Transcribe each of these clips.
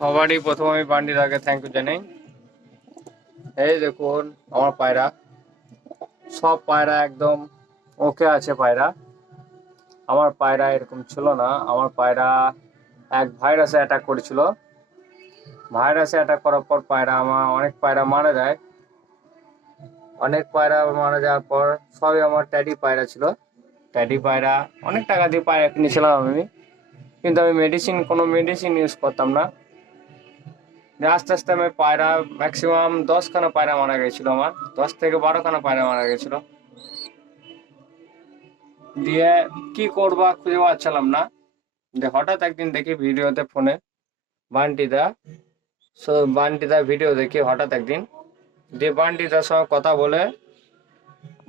সবারই প্রথম আমি পান্ডিদাকে থ্যাংক ইউ জানাই। এই দেখুন, আমার পায়রা। সব পায়রা একদম ওকে আছে পায়রা। আমার পায়রা এরকম ছিল না। আমার পায়রা এক ভাইরাসে অ্যাটাক করেছিল। ভাইরাসে অ্যাটাক করার পর পায়রা আমার, অনেক পায়রা মারা যায়। অনেক পায়রা মারা যাওয়ার পর সবই আমার ট্যাডি পায়রা ছিল। ট্যাডি পায়রা, অনেক টাকা দিয়ে পায়রা কিনেছিলাম আমি। কিন্তু আমি মেডিসিন কোনো মেডিসিন ইউজ করতাম না। দিয়ে আস্তে আস্তে আমি পায়রা ম্যাক্সিমাম দশখানা পায়রা মারা গেছিল আমার। দশ থেকে বারোখানা পায়রা মারা গেছিল। দিয়ে কি করবা খুঁজে পাচ্ছিলাম না। যে হঠাৎ একদিন দেখি ভিডিওতে ফোনে বান্টিদা, সো বান্টিদা ভিডিও দেখি হঠাৎ একদিন দিয়ে বান্টিদার সঙ্গে কথা বলে,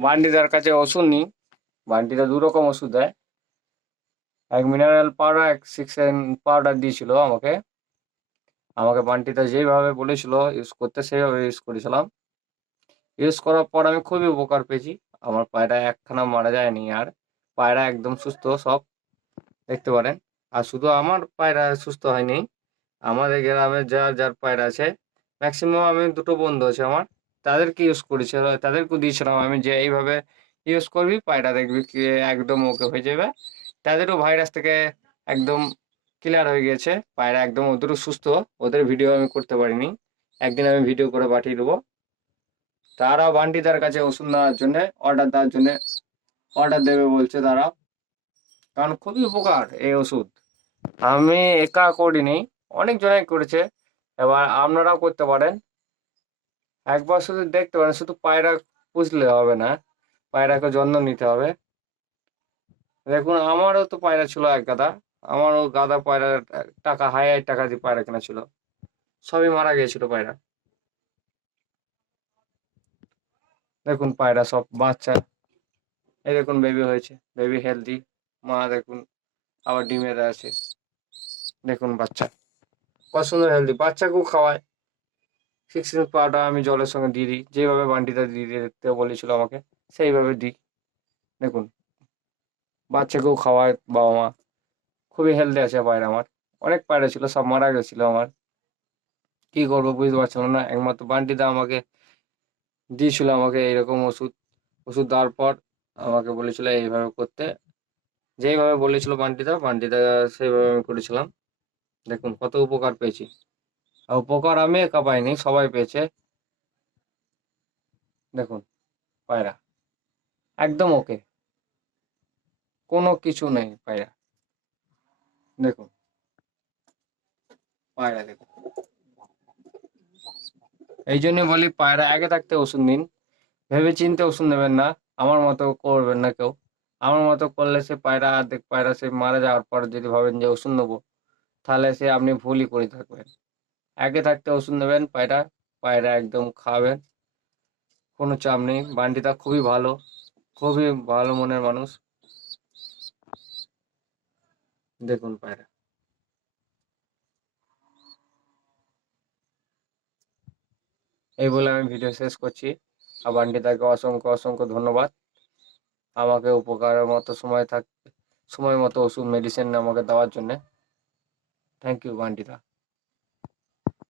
বান্টিদার কাছে ওষুধ নিই। বান্টিদা দু রকম ওষুধ দেয়। এক মিনারেল পাউডার এক সিক্স পাউডার দিয়েছিল আমাকে। আমাকে বান্টিদা যেইভাবে বলেছিল ইউজ করতে সেইভাবে ইউজ করেছিলাম। ইউজ করার পর আমি খুবই উপকার পেয়েছি। আমার পায়রা একখানা মারা যায়নি আর পায়রা একদম সুস্থ সব, দেখতে পারেন। আর শুধু আমার পায়রা সুস্থ হয়নি, আমাদের গ্রামে যার যার পায়রা আছে ম্যাক্সিমাম আমি দুটো বন্ধু আছে আমার, তাদেরকে ইউজ করেছিল তাদেরকে দিয়েছিলাম আমি যে এইভাবে ইউজ করবি পায়রা দেখবি একদম ওকে হয়ে যাবে। তাদেরও ভাইরাস থেকে একদম ক্লিয়ার হয়ে গেছে। পায়রা একদম ওদেরও সুস্থ, ওদের ভিডিও আমি করতে পারিনি। একদিন আমি ভিডিও করে পাঠিয়ে দেবো। তারা বান্টিদার কাছে ওষুধ নেওয়ার জন্য অর্ডার দেওয়ার জন্য অর্ডার দেবে বলছে তারা। কারণ খুবই উপকার এই ওষুধ। আমি একা করিনি, অনেক জনাই করেছে। এবার আপনারাও করতে পারেন। একবার শুধু দেখতে পারেন, শুধু পায়রা পুষলে হবে না, পায়রাকে যত্ন নিতে হবে। দেখুন, আমারও তো পায়রা ছিল এক গাদা। আমারও গাদা পায়রা, টাকা হাই হাই টাকা দিয়ে পায়রা কেনা ছিল। সবই মারা গিয়েছিল পায়রা। দেখুন পায়রা সব বাচ্চা। এই দেখুন বেবি হয়েছে। বেবি হেলদি মা দেখুন আবার ডিমের আছে। দেখুন বাচ্চা। কত সুন্দর হেলদি বাচ্চাকেও খাওয়ায়। সিক্সটিন পাউডার আমি জলের সঙ্গে দিয়ে দিই। যেভাবে বান্টিটা দিয়ে দিতে বলেছিল আমাকে, সেইভাবে দিই। দেখুন। বাচ্চাকেও খাওয়ায় বাবা মা। খুবই হেলদি আছে পায়রা আমার। অনেক পায়রা ছিল, সব মারা গেছিল আমার। কি করব বুঝতে পারছিলাম না। একমাত্র বান্টিদা আমাকে দিয়েছিল আমাকে এইরকম ওষুধ ওষুধ দেওয়ার পর আমাকে বলেছিল এইভাবে করতে। যেইভাবে বলেছিল বান্টিদা বান্টিদা সেইভাবে আমি করেছিলাম। দেখুন কত উপকার পেয়েছি। আর উপকার আমি একা পাইনি, সবাই পেয়েছে। দেখুন পায়রা, একদম ওকে কোনো কিছু নেই পায়রা। দেখুন পায়রা দেখুন এই জন্য বলি, পায়রা আগে থাকতে ওষুধ নিন। ভেবে চিন্তে ওষুধ নেবেন না। আমার মতো করবেন না কেউ। আমার মতো করলে সে পায়রা অর্ধেক পায়রা সে মারা যাওয়ার পর যদি ভাবেন যে ওষুধ নেব, তাহলে সে আপনি ভুলই করে থাকবেন। আগে থাকতে ওষুধ নেবেন পায়রা পায়রা একদম খাবেন। কোনো চাপ নেই। বান্ডিটা খুবই ভালো খুবই ভালো মনের মানুষ। দেখুন পায়রা। এই বলে আমি ভিডিও শেষ করছি। আর বান্ডিটাকে অসংখ্য অসংখ্য ধন্যবাদ। আমাকে উপকারের মতো সময় থাক, সময় মতো ওষুধ মেডিসিন আমাকে দেওয়ার জন্যে। Thank you বান্ডিদা